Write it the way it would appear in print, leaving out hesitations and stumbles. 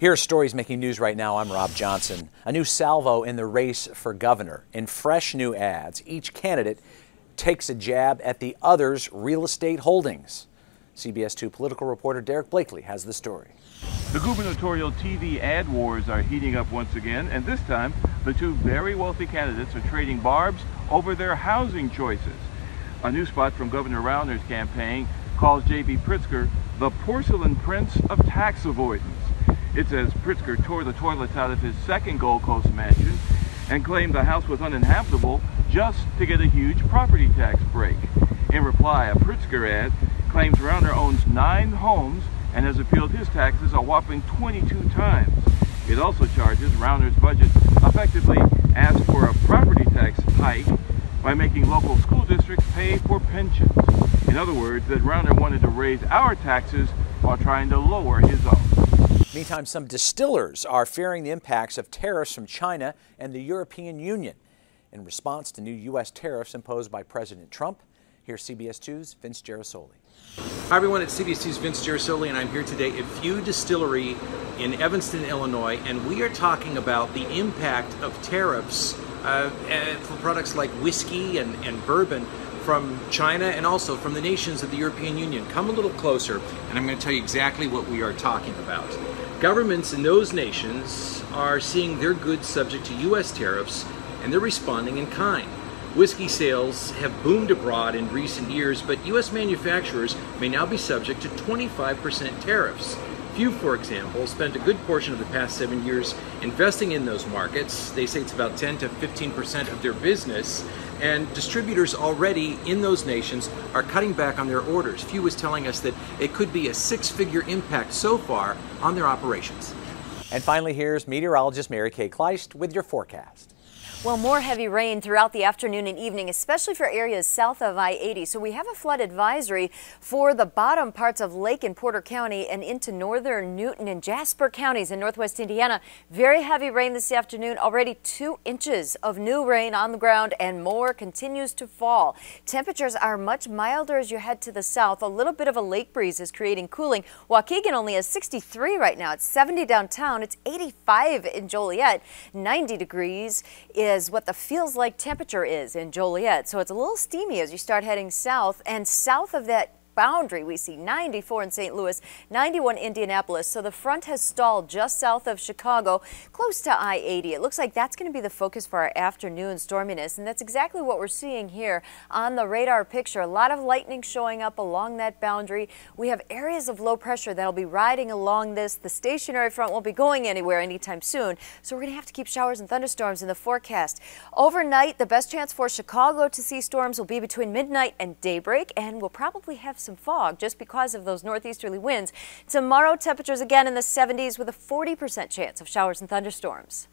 Here are stories making news right now. I'm Rob Johnson. A new salvo in the race for governor. In fresh new ads, each candidate takes a jab at the other's real estate holdings. CBS 2 political reporter Derek Blakely has the story. The gubernatorial TV ad wars are heating up once again, and this time the two very wealthy candidates are trading barbs over their housing choices. A new spot from Governor Rauner's campaign calls J.B. Pritzker the porcelain prince of tax avoidance. It says Pritzker tore the toilets out of his second Gold Coast mansion and claimed the house was uninhabitable just to get a huge property tax break. In reply, a Pritzker ad claims Rauner owns 9 homes and has appealed his taxes a whopping 22 times. It also charges Rauner's budget effectively asks for a property tax hike by making local school districts pay for pensions. In other words, that Rauner wanted to raise our taxes while trying to lower his own. Meantime, some distillers are fearing the impacts of tariffs from China and the European Union in response to new U.S. tariffs imposed by President Trump. Here's CBS 2's Vince Gerasoli. Hi everyone, it's CBS 2's Vince Gerasoli, and I'm here today at Few Distillery in Evanston, Illinois, and we are talking about the impact of tariffs for products like whiskey and bourbon from China and also from the nations of the European Union. Come a little closer, and I'm going to tell you exactly what we are talking about. Governments in those nations are seeing their goods subject to U.S. tariffs, and they're responding in kind. Whiskey sales have boomed abroad in recent years, but U.S. manufacturers may now be subject to 25% tariffs. Few, for example, spent a good portion of the past 7 years investing in those markets. They say it's about 10 to 15% of their business, and distributors already in those nations are cutting back on their orders. Few was telling us that it could be a 6-figure impact so far on their operations. And finally, here's meteorologist Kay Kleist with your forecast. Well, more heavy rain throughout the afternoon and evening, especially for areas south of I-80. So we have a flood advisory for the bottom parts of Lake and Porter County and into northern Newton and Jasper counties in northwest Indiana. Very heavy rain this afternoon, already 2 inches of new rain on the ground, and more continues to fall. Temperatures are much milder as you head to the south. A little bit of a lake breeze is creating cooling. Waukegan only has 63 right now. It's 70 downtown. It's 85 in Joliet. 90 degrees is what the feels like temperature is in Joliet. So it's a little steamy as you start heading south, and south of that boundary we see 94 in St. Louis, 91 Indianapolis. So the front has stalled just south of Chicago, close to I-80. It looks like that's going to be the focus for our afternoon storminess, and that's exactly what we're seeing here on the radar picture. A lot of lightning showing up along that boundary. We have areas of low pressure that'll be riding along this. The stationary front won't be going anywhere anytime soon, so we're going to have to keep showers and thunderstorms in the forecast. Overnight, the best chance for Chicago to see storms will be between midnight and daybreak, and we'll probably have some fog just because of those northeasterly winds. Tomorrow, temperatures again in the 70s with a 40% chance of showers and thunderstorms.